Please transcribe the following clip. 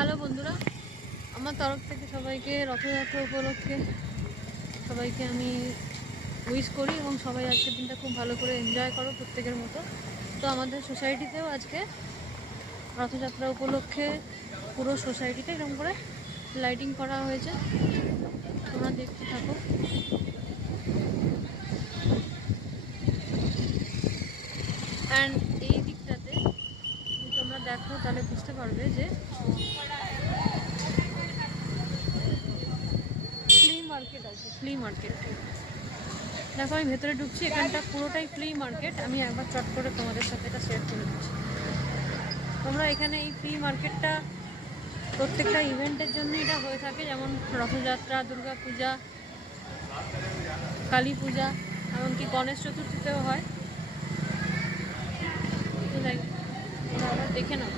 Hello বন্ধুরা, আমার তরফ থেকে সবাইকে রথযাত্রা উপলক্ষে সবাইকে আমি উইশ করি এবং সবাই আজকের দিনটা খুব ভালো করে এনজয় করো প্রত্যেকের মতো। তো আমাদের সোসাইটিতেও আজকে রথযাত্রা উপলক্ষে পুরো সোসাইটিতে এরকম করে লাইটিং করা হয়েছে, তোমরা দেখতে থাকো। অ্যান্ড এই দিকটাতে যদি তোমরা দেখো তাহলে বুঝতে পারবে যে ফ্লি মার্কেট আছে। ফ্লি মার্কেট দেখো, আমি ভেতরে ঢুকছি, এখানটা পুরোটাই ফ্লি মার্কেট। আমি একবার চট করে তোমাদের সাথে এটা শেয়ার করে দিচ্ছি। তোমরা এখানে এই ফ্লি মার্কেটটা প্রত্যেকটা ইভেন্টের জন্য এটা হয়ে থাকে, যেমন রথযাত্রা, দুর্গা পূজা, কালী পূজা, এমনকি গণেশ চতুর্থীতেও হয়। তো দেখে নাও।